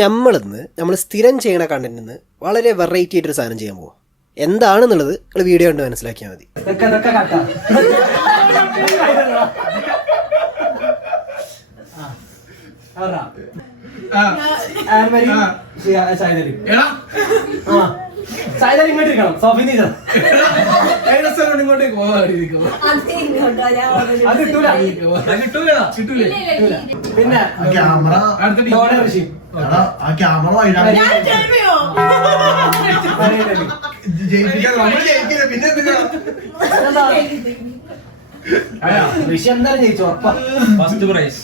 നമ്മൾ സ്ഥിരം ചെയ്യണ കണ്ടന്റിൽ നിന്ന് വളരെ വെറൈറ്റി ആയിട്ടൊരു സാധനം ചെയ്യാൻ പോവാം. എന്താണെന്നുള്ളത് നിങ്ങൾ വീഡിയോ കണ്ട് മനസ്സിലാക്കിയാൽ മതി. പിന്നെ വിഷയം എന്തായാലും ജയിച്ചു. ഫസ്റ്റ് പ്രൈസ്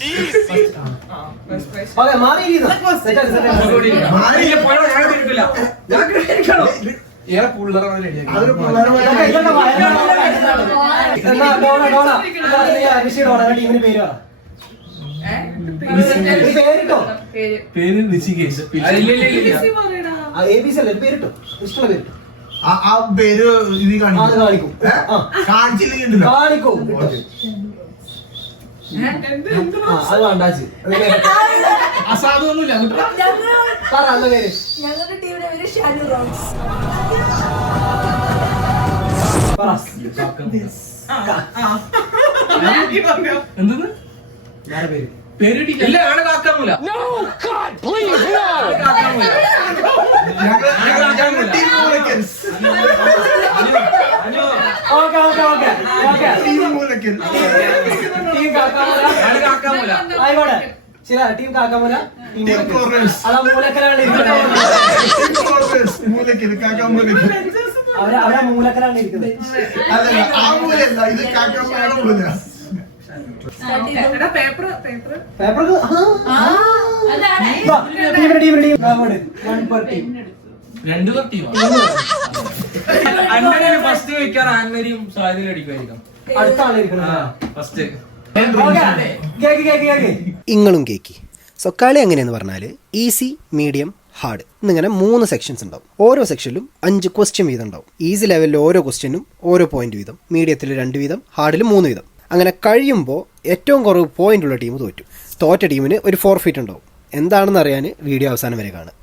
ടീമിന് പേര് പേര് ഋഷികേശ്. പേരിട്ടോ ഇഷ്ടമുള്ള പേരിട്ടോ. ആ പേര് ഇത് കാണിക്കും കാണിക്കും. അത് വേണ്ടാച്ച് അസാധുവൊന്നുമില്ല. നല്ല പേര് ഞങ്ങളുടെ ടീമിന്റെ പേര് ഷാനു റോക്സ്. എന്തെന്ന് പേര് പേര് കാക്കാമൂല. ആയിക്കോട്ടെ ശരി. ടീം കാക്കാമൂല അതാ മൂലക്കലാണ് അവരാ മൂലക്കലാണ് ഇരിക്കുന്നത്. ഫസ്റ്റ് വെക്കാൻ ആൻമരിയും സാധ്യത അടിക്കുമായിരിക്കും. ഇങ്ങളും കേക്കി. സോ കളി എങ്ങനെയെന്ന് പറഞ്ഞാൽ ഈസി, മീഡിയം, ഹാർഡ് എന്നിങ്ങനെ 3 സെക്ഷൻസ് ഉണ്ടാവും. ഓരോ സെക്ഷനിലും 5 ക്വസ്റ്റ്യൻ വീതം ഉണ്ടാവും. ഈസി ലെവലിൽ ഓരോ ക്വസ്റ്റ്യനും ഓരോ പോയിന്റ് വീതം, മീഡിയത്തിൽ 2 വീതം, ഹാർഡിൽ 3 വീതം. അങ്ങനെ കഴിയുമ്പോൾ ഏറ്റവും കുറവ് പോയിന്റ് ഉള്ള ടീം തോറ്റു. തോറ്റ ടീമിന് ഒരു ഫോർഫീറ്റ് ഉണ്ടാവും. എന്താണെന്ന് അറിയാൻ വീഡിയോ അവസാനം വരെ കാണാം.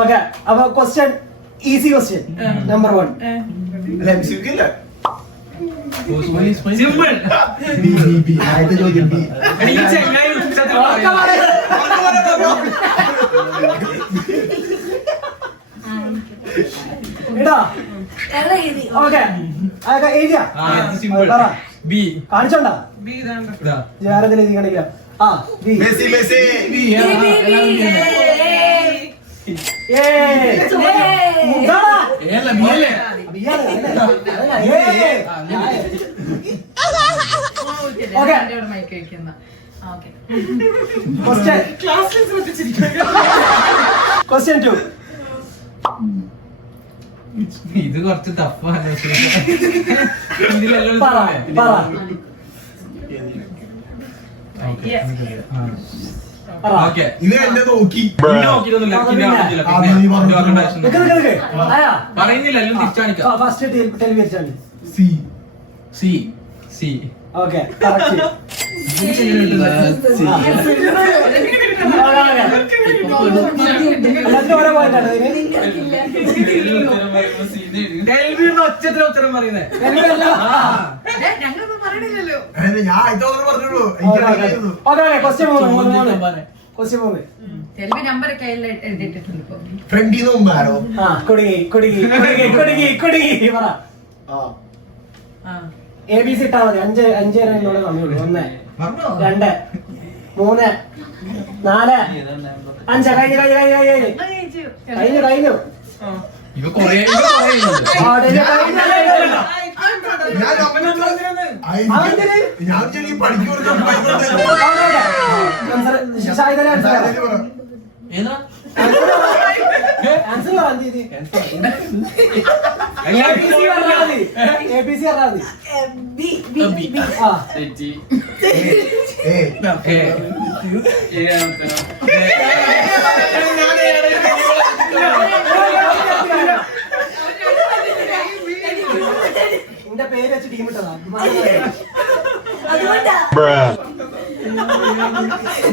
ഓക്കെ, അപ്പൊ ക്വസ്റ്റ്യൻ ഈസി ക്വസ്റ്റ്യൻ നമ്പർ 1. കാണിച്ചോണ്ടാ ആരെങ്കിലും എഴുതി കാണിക്കാം. ക്വസ്റ്റ്യൻ 2. ഇത് കുറച്ച് ടഫാണ്. പറയുന്നില്ല ഒച്ചത്തിൽ ഉത്തരം പറയുന്നത്. ABC ഇട്ടാ മതി. 5 എന്നോട് സമയമുള്ളൂ. 1 2 3 4 5. കഴിഞ്ഞു. ഇവ കൊറേ എന്റെ പേര് വെച്ച് ടീം ഇട്ടതാ.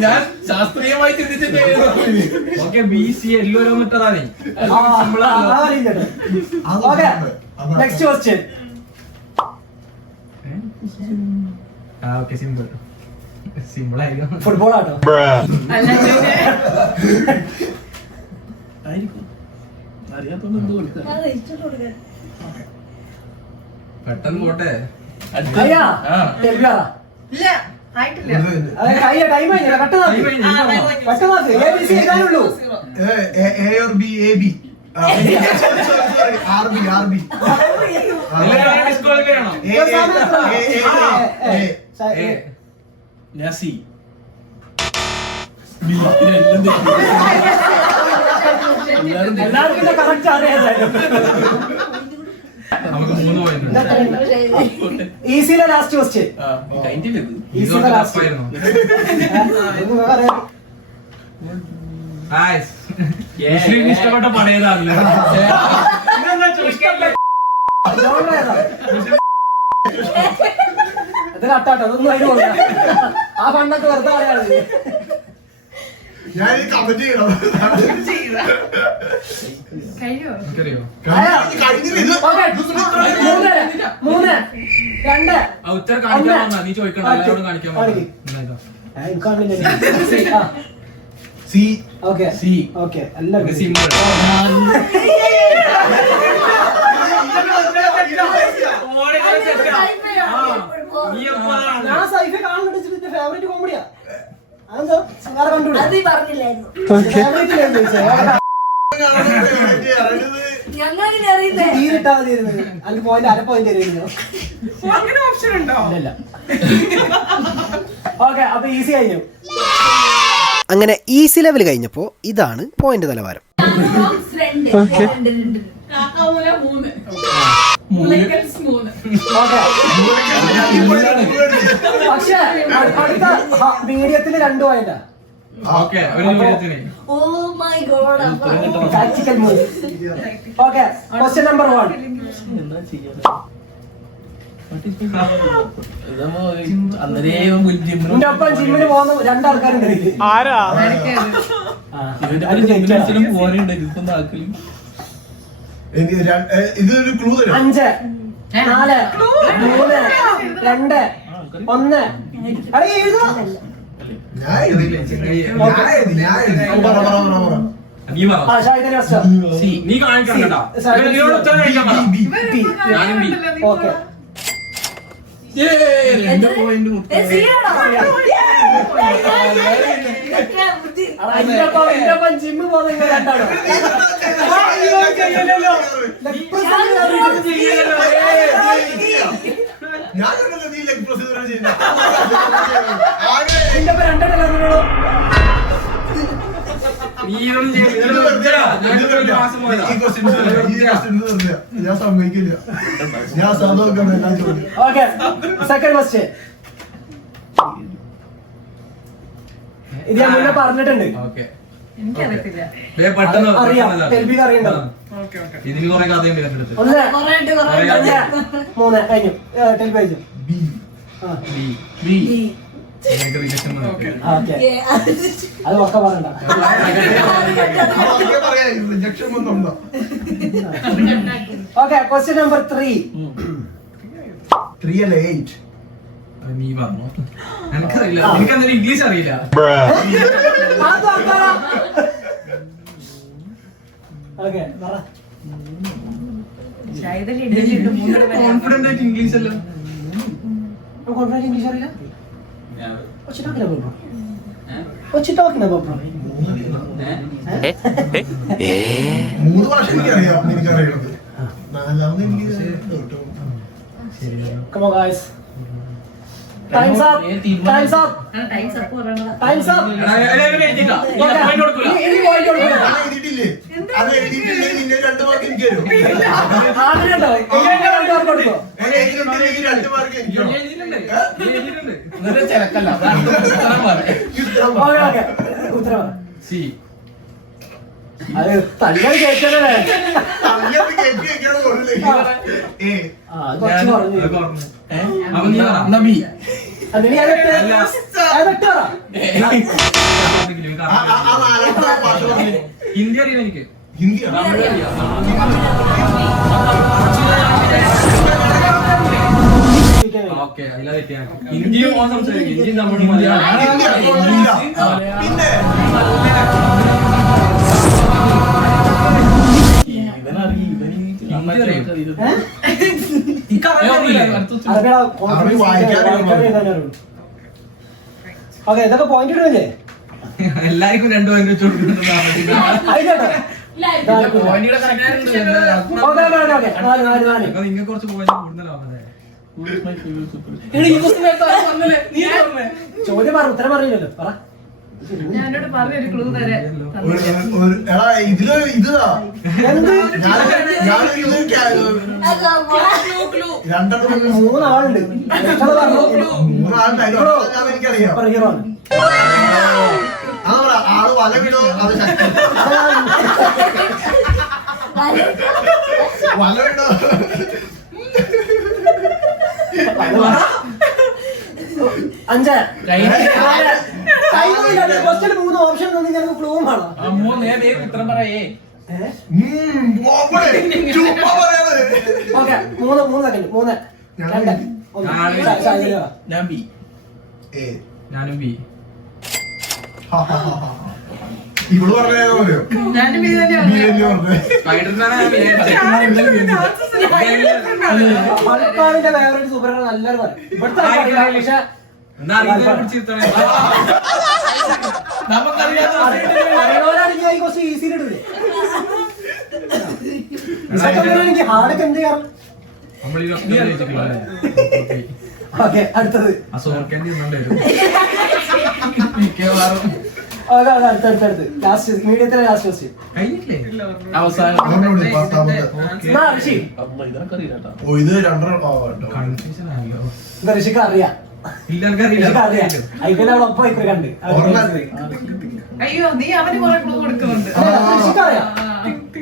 ഞാൻ ശാസ്ത്രീയമായി ചിന്തിച്ചിട്ട് ഓക്കെ BC എല്ലാവരും ഇട്ടതാണ് okay next question okay simple ആയിരിക്കും ഫുട്ബോൾ ആട്ടോ പെട്ടെന്ന് പോട്ടെ അയ്യാ ആ. ടെൽവിയാ ഇല്ല ആയിട്ടില്ല അയ്യ ടൈം കഴിഞ്ഞില്ല പെട്ടെന്ന് പെട്ടെന്ന് ABC എഴുതാനുള്ളൂ എല്ലാവർക്കും കറക്റ്റ് അറിയാം നമുക്ക് 3 പോയിന്റ് ഈസിയിലെ ലാസ്റ്റ് ക്വസ്റ്റ്യൻ ഈസിയിലെ ലാസ്റ്റ് ഇഷ്ടപ്പെട്ട പടയതാണല്ലോ ഇത് കട്ടാട്ടോ അതൊന്നും അതിന് കൊള്ളാം ആ പണ്ടൊക്കെ വെറുതെ പറയാനുള്ളത് കഴിയോ എനിക്കറിയോ 3 2 ഉത്തരം കാണിക്കാൻ വന്നാ നീ ചോദിക്കണ്ട എല്ലാവരോടും കാണിക്കാൻ ഓക്കെ ഓക്കെ എല്ലാവരും സിമ്പിൾ ഞാൻ സൈഫെ കാണുന്നുണ്ട് ഫേവറേറ്റ് കോമഡിയാ അതെന്താ വേറെ കണ്ടുകൂടാ അത് പറഞ്ഞില്ലായിരുന്നു ഫേവറേറ്റ് ഞങ്ങളെങ്ങനെ അറിയുന്നേ തീരിട്ടാ മതിയായിരുന്നു അതിന് പോയിന്റ് അര പോയിന്റ് തരുമല്ലോ അങ്ങനെ ഓപ്ഷൻ ഉണ്ടോ ഇല്ല ഓക്കെ അപ്പൊ ഈസി കഴിഞ്ഞു അങ്ങനെ ഈസി ലെവൽ കഴിഞ്ഞപ്പോൾ ഇതാണ് പോയിന്റ് നിലവാരം. പക്ഷേ അടുത്ത മീഡിയത്തിന് 2 പോയിന്റാ. Practical move. Okay question number 1. എന്റെ ഒപ്പം ജിമ്മിന് പോകുന്ന 2 ആൾക്കാരുണ്ട്. ആരാ ഇതൊരു ക്ലൂ തരാം. 5 4 3 2 1. അടേ എഴുതാ. നീ കാണിക്കണ്ട. ഓക്കെ ജിമ്മ് പോകുന്ന 2 ആണോ? ഞാൻ സമ്മതിക്കില്ല. ഞാൻ ഓക്കെ സെക്കൻഡ് ക്വസ്റ്റ്യൻ. ഇത് ഞാൻ മുന്നേ പറഞ്ഞിട്ടുണ്ട്. അറിയാം തെൽബിക്ക് അറിയണ്ടോ? ഇതിന് കുറെ കഥയുണ്ട് എന്റെ അടുത്ത്. 1 2 3 കഴിഞ്ഞു. തെൽബി കഴിഞ്ഞു. എനിക്ക് റിജക്ഷൻ വന്നു. ഓക്കെ അത് ഒക്കെ പറയണ്ട. റിജക്ഷൻ വന്നുണ്ടോ? Okay question number 3. 3 അല്ല 8. നീ പറഞ്ഞു. എനിക്കറിയില്ല. എനിക്കെന്തായാലും ഇംഗ്ലീഷ് അറിയില്ല. ഓക്കെ പറ. കോൺഫിഡന്റ് ആയിട്ട് ഇംഗ്ലീഷ് അല്ല. കോൺഫിഡൻസ് ഇംഗ്ലീഷ് അറിയില്ല. What you talking about, bro? What you talking about, bro? 3 ഭാഷ എനിക്കറിയാം. എനിക്കറിയണത് 4ാമത് എനിക്ക് Come on, guys. Time's up. Time's up. Time's up. ഇനി point കൊടുക്കില്ല. അത് എഴുതിയിട്ടില്ലേ? അത് എഴുതിയിട്ടില്ലേ? നിന്നെ 2 മാർക്ക് എനിക്ക് തരും. ആഗ്രഹമുണ്ടോ? ഇങ്ങനെ 2 മാർക്ക് കൊടുക്കോ? എഴുതിയിട്ടില്ലെങ്കിൽ 2 മാർക്ക് എനിക്ക് തരും. ഓക്കെ ഓക്കെ ഉത്തരം പറ. അത് തല്ലാൻ കേട്ടല്ലേ. അങ്ങനെ കേട്ടി വെക്കാൻ പോകില്ലേ? അത് കുറച്ച് പറഞ്ഞു. അവൻ നീ പറ. അതിന് ഞാൻ നാലാമത്തെ ഭാഷ പറഞ്ഞു. ഹിന്ദി അറിയാം എനിക്ക്. ഹിന്ദിയാണ്. ഓക്കെ അതിലാ തെറ്റിയാണ്. ഹിന്ദിയും ഓൻ സംസാരിക്കും. ഹിന്ദിയും തമിഴും മലയാളം. ഹിന്ദി അറിയില്ല. പിന്നെ ഹിന്ദി അറിയാം. ഓക്കെ ഇതൊക്കെ പോയിന്റ് ഇടുന്നില്ലേ? എല്ലാവർക്കും 2 പോയിന്റ് വെച്ച് ആയിക്കോട്ടെ. നിങ്ങൾ കുറച്ച് പോയിന്റ് കൂടുതലാവുന്നത്. ചോദ്യം പറഞ്ഞു ഉത്തരം പറഞ്ഞില്ലല്ലോ. പറ. ഞാനോട് പറഞ്ഞൊരു ക്ലൂ തരാം. എടാ ഇതില് ഇതാ എന്ത്? രണ്ടെണ്ണം മൂന്നാളുണ്ട്. മൂന്നാളുണ്ടായിരുന്നു. എനിക്കറിയാം. ഹീറോ ആണ്. അതാ ആള് വല വിടോ അത് ശക്തി. വല വിടോ 5 3 ഓപ്ഷൻ ഞങ്ങൾക്ക് ക്ലൂവും വേണം. ഉത്തരം പറയേ. ചുമ്മാ പറയാതെ ഓക്കെ 3 സെക്കൻഡ് 3 2 ഞാൻ ബി. ഞാനും ബി. ഇവള് പറഞ്ഞോ ഞാനും ഇത് തന്നെയാണ്. ഹൾക്കാവിന്റെ ഫേവറേറ്റ് സൂപ്പർ ഹീറോ നല്ലൊരു പറയും. ഇവിടുത്തെ പക്ഷെ അറിയാണെങ്കിൽ ഈ കുറച്ച് ഈസിയിൽ ഇടൂലേ. എനിക്ക് ഹാർഡൊക്കെ എന്ത് ചെയ്യാറ്. ഓക്കെ അടുത്തത് അടുത്തടുത്ത് ലാസ്റ്റ് മീഡിയത്തിലെ ലാസ്റ്റ് ക്വസ്റ്റ്യൻ. ഓ ഇത് രണ്ടെണ്ണം ഋഷിക്ക് അറിയാം. ഐപിഎൽ അവിടെ ഒപ്പം ഇപ്പൊ കണ്ട് അയ്യോ നീ അവന് കുറെ ക്ലൂ കൊടുക്കുന്നുണ്ട്. ഋഷിക്ക് അറിയാം.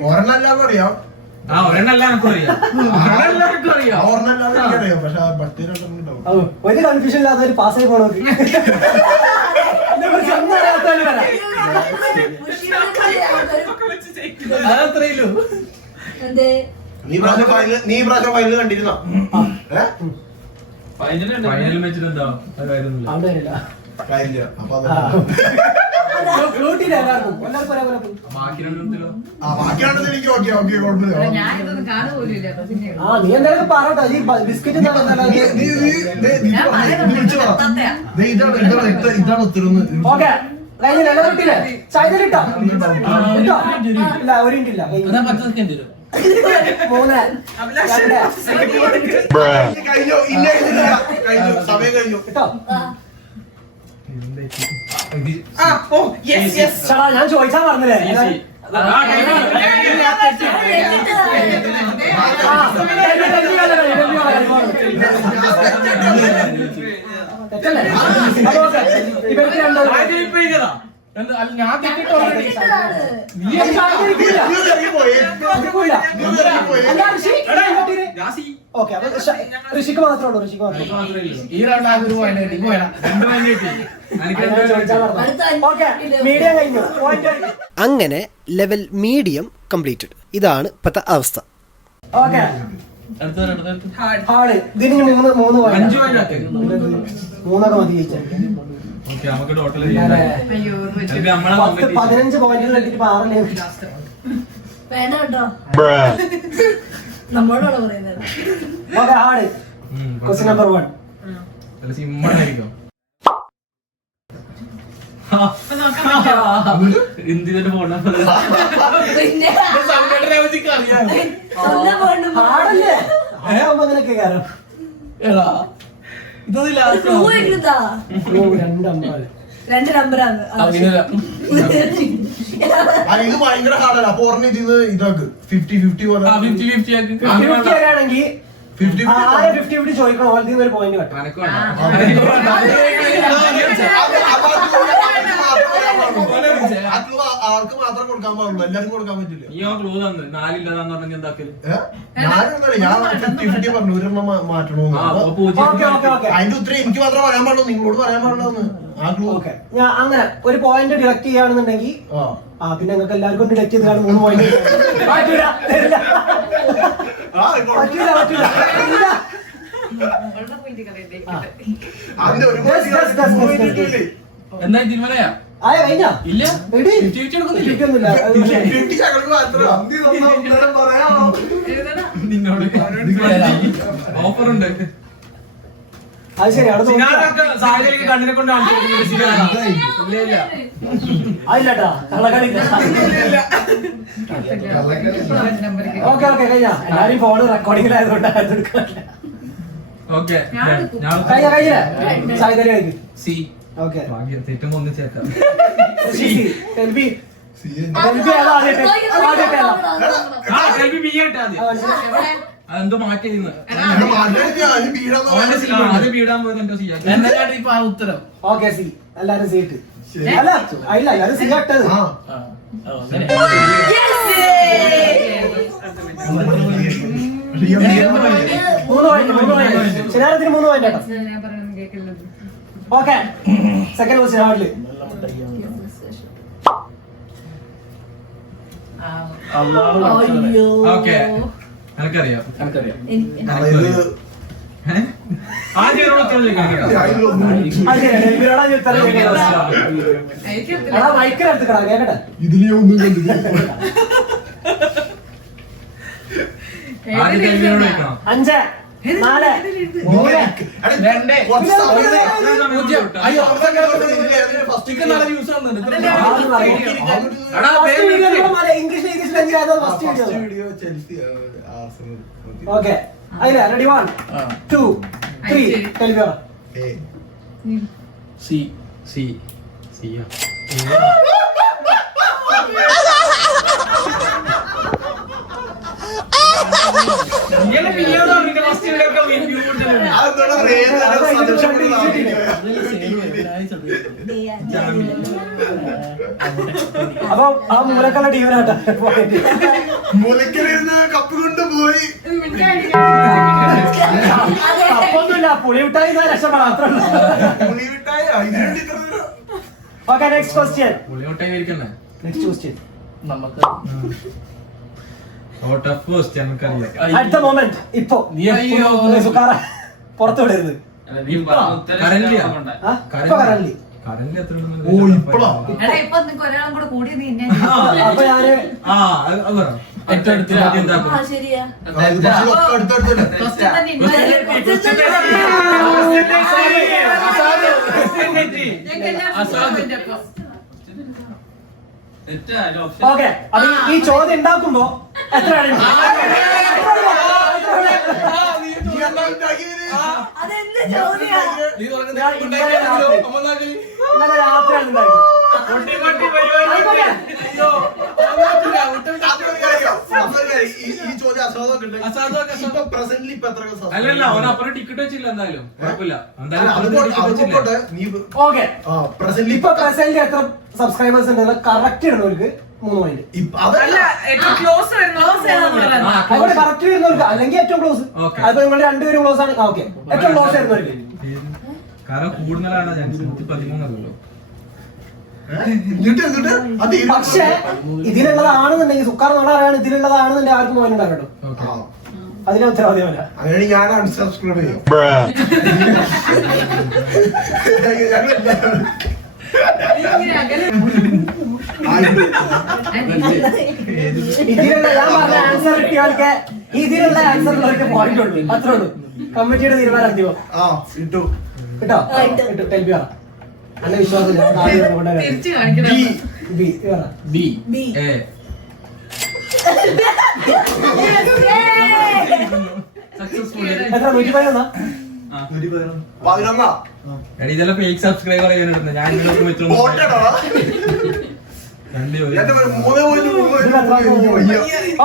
ഒരെണ്ണം എല്ലാവർക്കും അറിയാം. ഒരു കൺഫ്യൂഷൻ ഇല്ലാത്ത ഒരു പാസ്സായി പോണോക്ക് നീ പ്രാവശ്യം ഫൈനൽ കണ്ടിരുന്നോ? ഫൈനൽ വെച്ചിട്ട് എന്താ അവിടെ കാര്യമില്ല. അപ്പൊ ബാക്കി രണ്ടെണ്ണത്തിലോ ബാക്കിയാണെന്ന് എനിക്ക് ഓക്കെ കുഴപ്പമില്ല. ഞാനിതൊന്നും കാണുപോലില്ല. ആ നീ എന്തായാലും പറഞ്ഞോ ഈ ബിസ്ക്കറ്റ് ഇതാണ് ഉത്തരം. ഓക്കെ കഴിഞ്ഞില്ലേ ചൈനയിലിട്ടോ ഇല്ല ഒരു മിനിറ്റ് ഇല്ല 3 കഴിഞ്ഞു. ഇല്ല കഴിഞ്ഞു. സമയം കഴിഞ്ഞു. കേട്ടോ ഞാൻ ചോദിച്ചാ പറഞ്ഞില്ലേ ഞാൻ തെറ്റിട്ടോ ഓക്കെ അപ്പൊ ഋഷിക്ക് മാത്രമേ ഉള്ളൂ. ഋഷിക്ക് മാത്രമേ ഈ രണ്ടാമത് ഒരു പോയിന്റ് കിട്ടി. പോയാ 2 പോയിന്റ് കിട്ടി. മീഡിയം കഴിഞ്ഞു. അങ്ങനെ ലെവൽ മീഡിയം കംപ്ലീറ്റഡ്. ഇതാണ് ഇപ്പോഴത്തെ അവസ്ഥ. ഓക്കെ ഹാർഡ് ഇതിന് 3 5 പോയിന്റ് 3 മതി ജയിച്ചാൽ. ഓക്കെ നമുക്ക് ടോട്ടൽ അയ്യോ 15 പോയിന്റുകൾ എടുത്തിട്ട് 6 വേണ്ട കേട്ടോ. നമ്മളോടാണ് പറയുന്നത്. Okay hard question number 1. സിമ്പിളായിരിക്കും. ഇന്ത്യയുടെ ഫോൺ നമ്പർ പിന്നെ ഹാർഡല്ലേ അതാവുമ്പോ അങ്ങനെയൊക്കെ കാരണം രണ്ട് നമ്പറാണ്. ഇത് ഭയങ്കര ഹാർഡാണ്. അപ്പൊ ഓർമ്മ ചെയ്ത് ഇതാക്ക് 50-50 പോലെ 50 ആണെങ്കിൽ 50 ചോദിക്കണം. ഓൾറെഡി ഒരു പോയിന്റ് കട്ടോ. ആൾക്ക് മാത്രം കൊടുക്കാൻ പാടുള്ളൂ, എല്ലാവർക്കും കൊടുക്കാൻ പറ്റില്ല. നീ ആ ക്ലൂ തന്നു 4 ഇല്ലതാന്ന് പറഞ്ഞ എന്താക്കല്? ഞാൻ 50-50 പറഞ്ഞു, ഒരെണ്ണം മാറ്റണമെന്ന്. അതിന്റെ ഉത്തരം എനിക്ക് മാത്രമേ പറയാൻ പാടുള്ളൂ, നിങ്ങളോട് പറയാൻ പാടുള്ളൂ. ആ ക്ലൂ ഓക്കെ, ഞാൻ അങ്ങനെ ഒരു പോയിന്റ് ഡിഡക്ട് ചെയ്യുകയാണെന്നുണ്ടെങ്കിൽ പിന്നെ നിങ്ങൾക്ക് എല്ലാവർക്കും ഡിഡക്ട് ചെയ്താണ് 3 പോയിന്റ്. പറ്റൂല, തരില്ല. പറ്റൂല, പറ്റൂല. എന്താ തീരുമാനയാ? ആയ കഴിഞ്ഞ ഇല്ല, റെഡി? 50-50 എടുക്കുന്നില്ല. കിട്ടുന്നില്ല. നിന്നോട് ഓഫർ ഉണ്ട്. അത് ശരി, അവിടെ സാഹചര്യം കണ്ണിനെ കൊണ്ട് അതില്ലട്ടാ കള്ളക്കളില്ല. ഓക്കെ ഓക്കെ, കഴിഞ്ഞ എല്ലാരും ഫോണ് റെക്കോർഡിംഗിലായതുകൊണ്ട് എടുക്കാനില്ല. ഓക്കെ, കഴിഞ്ഞ കഴിഞ്ഞ സായിതരി കഴിക്കും. സി. ഓക്കെ, തെറ്റുമ്പോ ഒന്ന് ചേർക്കാം. അതെന്തോ മാറ്റി വീടാൻ പോയത് ഉത്തരം. Okay, C. എല്ലാരും സീറ്റ് അല്ല അല്ല എല്ലാരും സി ഇട്ടത്. 3 പോയിന്റ് ശരിയാത്തിന് 3 പോയിന്റ് കേട്ടോ. Okay, second question hardly. Okay, എനിക്കറിയാം. ആദ്യം മൈക്കിനെടുത്തുക്കടാ കേക്കട്ടെ. ഇതിൽ ഒന്നും കണ്ടില്ല. 5 4 ഓക്കെ, അതില റെഡി 1 2 3 ടെലിവർ. സി. സി. സിയാ. അപ്പൊ ആ മൂലക്കുള്ള ടീമിനാട്ടാ മുലക്കലിരുന്ന് കപ്പ് കൊണ്ടുപോയി. അപ്പൊന്നുമില്ല, പുളിവിട്ടായി രക്ഷപ്പെടാം, അത്ര. Okay, next question. Next question നമുക്ക് അടുത്ത മൊമെന്റ് ഇപ്പൊ സുഖാറ പുറത്തു വിടരുത്. ഓ ഇപ്പളാ ഇപ്പൊ നിനക്ക് ഒരാളും കൂടെ കൂടി നീ എന്നെ അപ്പൊ ഞാന് ശരിയാ ഓക്കെ, അപ്പൊ ഈ ചോദ്യം ഉണ്ടാക്കുമ്പോ എത്രയാണ്? ഇന്നലെ രാത്രിയാണ് ഉണ്ടാക്കിയത്. ഈ ചോദ്യം അസാധു പ്രസന്റ്ലി ഇപ്പൊ എത്ര അല്ലല്ല, അവനപ്പുറം ടിക്കറ്റ് വെച്ചില്ല. എന്തായാലും കുഴപ്പമില്ല. ഓക്കെ, ഇപ്പൊ പ്രസന്റ് എത്ര സബ്സ്ക്രൈബേഴ്സ് ഉണ്ട് കറക്റ്റ് ഇടുന്നവർക്ക് 3 പോയിന്റ്. ക്ലോസ് അവിടെ കറക്റ്റ് വരുന്നവർക്ക് അല്ലെങ്കിൽ ഏറ്റവും ക്ലോസ്. അതിപ്പോ നിങ്ങൾ രണ്ടുപേരും ക്ലോസ് ആണ്. ഓക്കെ, ഏറ്റവും ക്ലോസ് വരുന്നവർക്ക് കാരണം കൂടുതലാണ് ചാൻസ്. 113 പക്ഷെ ഇതിലുള്ളതാണെന്നുണ്ടെങ്കിൽ സുക്കാർ നോട് അറിയാണ് ഇതിലുള്ളതാണെന്നുണ്ടെങ്കിൽ ആർക്കും പോയിന്റ് ഉണ്ടാകും കേട്ടോ. അതിനെ ഉത്തരവാദിയല്ല. അങ്ങനെ ഞാൻ അൺസബ്സ്ക്രൈബ് ചെയ്യും. ഇതിലുള്ള ഞാൻ പറഞ്ഞ ആൻസർ കിട്ടിയവർക്ക് ഇതിലുള്ള ആൻസറിലവർക്ക് പോയിന്റ് ഉണ്ട്, അത്രേ ഉള്ളൂ. കമ്മിറ്റിയുടെ തീരുമാനം അന്തിമോ ഇട്ടു കേട്ടോ. ഇട്ടു ടെൽബി പറ. അല്ല വിശ്വാസമില്ല. തിരിച്ചു കാണിക്കണം. ബി പറ. ബി എ സക്സസ്ഫുള്ളി എത്ര 111? 11 ഇതെല്ലാം ഫേക്ക് സബ്സ്ക്രൈബർ ചെയ്യാനിടുന്നത്. ഞാൻ ഇതിലൊക്കെ വെച്ചു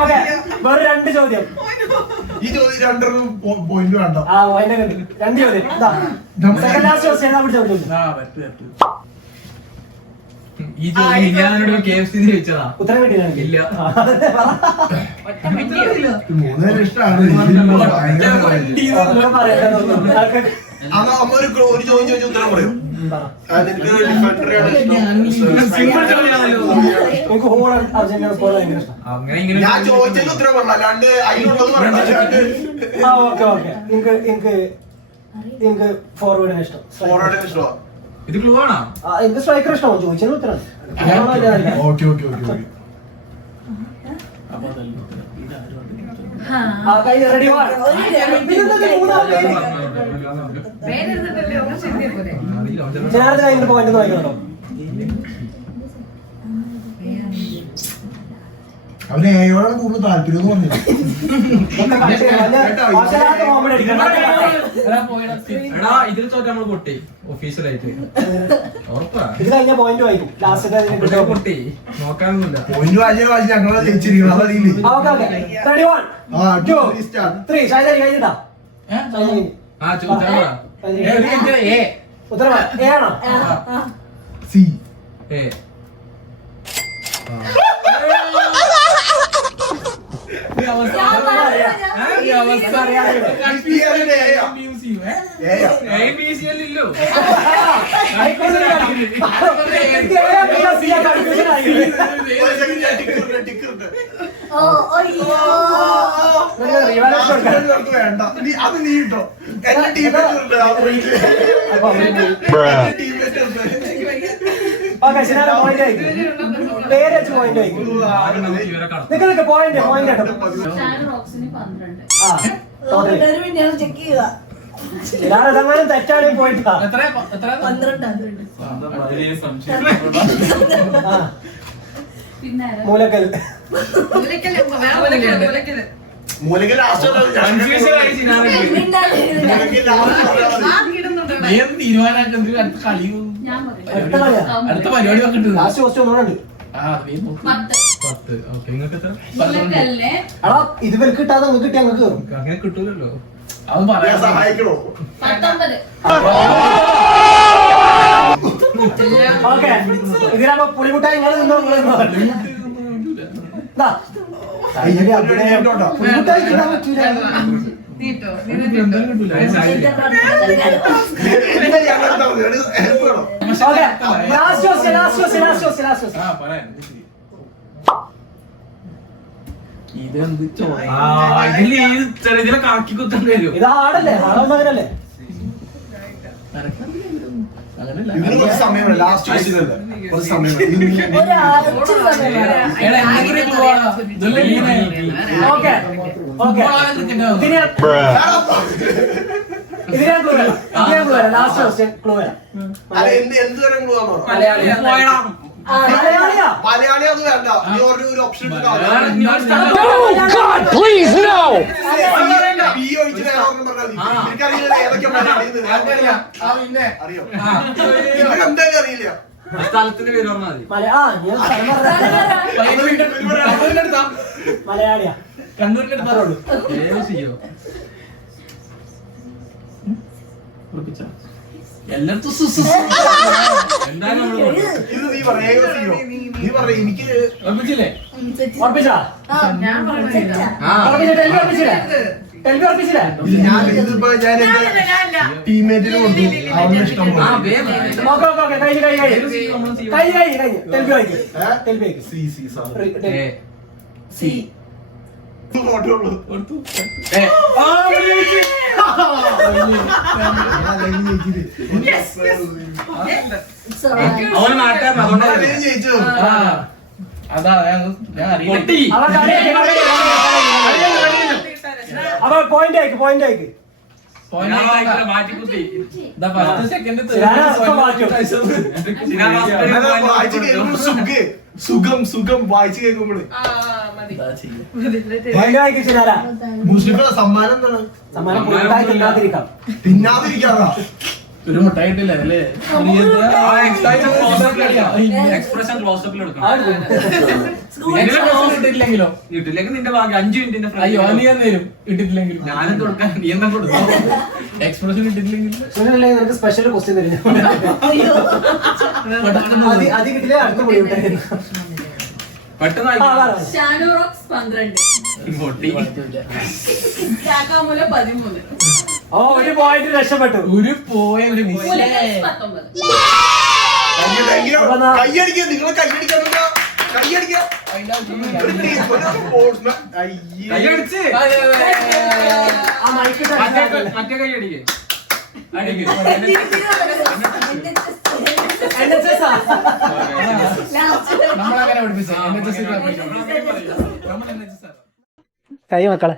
ഓക്കെ, വേറെ 2 ചോദ്യം. ഈ ചോദ്യം 2 പോയിന്റ് വേണ്ട. ആ അതിനെ 2 ചോദ്യം. സെക്കൻഡ് ലാസ്റ്റ് ക്വസ്റ്റ്യൻ പിടിച്ചോ. ഈ ചോദ്യം ഞാനോട് KFC ചോദിച്ചതാ. ഉത്തരം കിട്ടിയില്ല ഇല്ല. ഒറ്റ മിനിറ്റ്. മൂന്നുപേരും ഇഷ്ടമാണ് ഒരു ചോദ്യം ചോദിച്ച ഉത്തരം പറയും. എനിക്ക് ഹോൾ അർജന്റീന സ്കോർ ഭയങ്കര ഇഷ്ടം. അങ്ങനെ ഇങ്ങനെ ഞാൻ ചോദിച്ചതിന് ഉത്തരം പറഞ്ഞു, അല്ലാണ്ട് അതിനുള്ളത് പറയണ്ട. ആ ഓക്കെ ഓക്കെ. എനിക്ക് ഫോർവേഡിന് ഇഷ്ടം. ഫോർവേഡ് ഇഷ്ടമാണ്. ഇത് ക്ലൂ ആണോ? എനിക്ക് സ്ട്രൈക്കർ ഇഷ്ടമാണ്. ചോദിച്ചതിന് ഉത്തരം ഓക്കെ ഓക്കെ ഓക്കെ റെഡി പേരെഴുതിട്ടല്ലേ ഒന്ന് ശരിയാ പോലെ. ജനാർദ്ദന അതിന്റെ പോയിന്റ് വായിക്കണോ? അവന് ഏയോടാണ് കൂടുതൽ താല്പര്യം എന്ന് പറഞ്ഞത്. കോമഡി അടിക്കണം. എടാ ഇതിൽ തോറ്റ നമ്മള് പൊട്ടി ഒഫീഷ്യലായിട്ട്. ഉറപ്പാ ഇത് കഴിഞ്ഞ പോയിന്റ് വായിക്കും. ലാസ്റ്റ് പൊട്ടി നോക്കാനൊന്നുമില്ല. പോയിന്റ് വായിച്ച ഞങ്ങളെ ജയിച്ചിരിക്കണം, അതറിയില്ലേ? Okay okay. റെഡി 1 2 3. ഷൈജാരി കഴിഞ്ഞിട്ടാ? ആ ചോദിച്ചാ ഉത്തരം എ ആണോ? സി. ഏ വേണ്ട, അത് നീ കിട്ടോ. എന്റെ ടീമേറ്റ് ഓക്കെ. ശരിയാണ്. പോയിന്റ് ആയിരിക്കും. പേര് വെച്ച് പോയിന്റ് ആയിരിക്കും. നിക്ക് പോയിന്റ് പോയിന്റ് കേട്ടോ. ആ ടോട്ടലി ശതമാനം തെറ്റാണെങ്കിൽ പോയിട്ടാ. മൂലക്കൽ. മൂലക്ക് ലാസ്റ്റ് അടുത്ത പരിപാടി നോക്കിട്ട് ലാസ്റ്റ് ക്വസ്റ്റ്യൻ ഒന്നുകൂടെ. എടാ ഇത് ഇവർക്ക് കിട്ടാതെ അങ്ങ് കിട്ടി അങ്ങ് കയറും. അങ്ങനെ കിട്ടൂലല്ലോ. അത് പറയാൻ സഹായിക്കണോ? ഓക്കെ. ഇതിലാകുമ്പോ പുളിമുട്ടായി നിങ്ങൾ നിന്നോ പുളിമുട്ടായി തിന്നാൻ പറ്റൂല. നീട്ടോ ഓക്കെ. Last question. ഇതിലെ കാക്കി കുത്തേണ്ടി വരും. ഇത് ഹാർഡല്ലേ? ഹാർഡൊന്നും അങ്ങനല്ലേ? കുറച്ച് സമയം ലാസ്റ്റ് കുറച്ച് സമയം okay okay. Last question clue വരാം. എന്തുവരെ മലയാളിയാ? മലയാളി അത് വേണ്ട, നീ ഒരു ഓപ്ഷൻ ഏതൊക്കെ മലയാളി അറിയോ? എന്തായാലും അറിയില്ല. സ്ഥലത്തിന്റെ പേര് പറഞ്ഞാൽ മതി. മലയാളിയാ? കണ്ണൂരിന്റെ അടുത്താറുള്ളൂ. എല്ലായിടത്തും എന്തായാലും ഇത് നീ പറയാ, നീ പറയാ. എനിക്ക് ഉറപ്പിച്ചില്ലേ? ഉറപ്പിച്ചാ? ഞാൻ പറഞ്ഞില്ല. ഞാൻ ഇതിപ്പോ ഞാൻ എന്റെ ടീമേറ്റിന് കൊണ്ടു, അവന്റെ ഇഷ്ടം പോലെ. ഫോട്ടോ ഉള്ളൂ. അവന് നാട്ടുകാരൻ അതുകൊണ്ടാണ് ജയിച്ചു. അതാ ഞാൻ അറിയില്ല. അപ്പൊ പോയിന്റ് ആയിക്ക് മാറ്റിക്കുത്തി. ഇതാ 10 സെക്കൻഡ് സുഖം വായിച്ചു കേൾക്കുമ്പോള്. മുസ്ലിങ്ങളുടെ സമ്മാനം എന്താണ്? തിന്നാതിരിക്കാം. തിന്നാതിരിക്കാതാ. ഒരു മുട്ടായിട്ടില്ല അല്ലേ എക്സ്പ്രഷൻ ക്ലോസപ്പിൽ എടുക്കണം. ഇട്ടിട്ടില്ലെങ്കിലോ? ഇട്ടില്ലെങ്കിൽ നിന്റെ ഭാഗ്യം 5 മിനിറ്റിന്റെ അയ്യോ നീ തരും ഇട്ടിട്ടില്ലെങ്കിലും ഞാനും കൊടുക്കാൻ നീ എന്താ കൊടുക്കും? എക്സ്പ്രഷൻ ഇട്ടിട്ടില്ലെങ്കിൽ സുനിലല്ലെങ്കിൽ നിനക്ക് സ്പെഷ്യൽ ക്വസ്റ്റ്യൻ തരും അത് കിട്ടില്ലേ അടുത്ത പൊടി വിട്ടായിരുന്നു. പെട്ടെന്ന് ഷാനു റോക്സ് 12, പൊട്ടി. കാക്കാമൂല 13, ഓ ഒരു പോയിന്റ് രക്ഷപ്പെട്ടു. ഒരു പോയിന്റ് മുലകസ് 19. കയ്യടിക്കുക, നിങ്ങൾ കയ്യടിക്കാറുണ്ടോ? കയ്യടിക്കുക. കൈയടിച്ച് ആ മൈക്ക് മറ്റേ കൈ അടിക്കേ അടിക്കേ. നമ്മളങ്ങനെ പഠിപ്പിച്ച കൈ മക്കളെ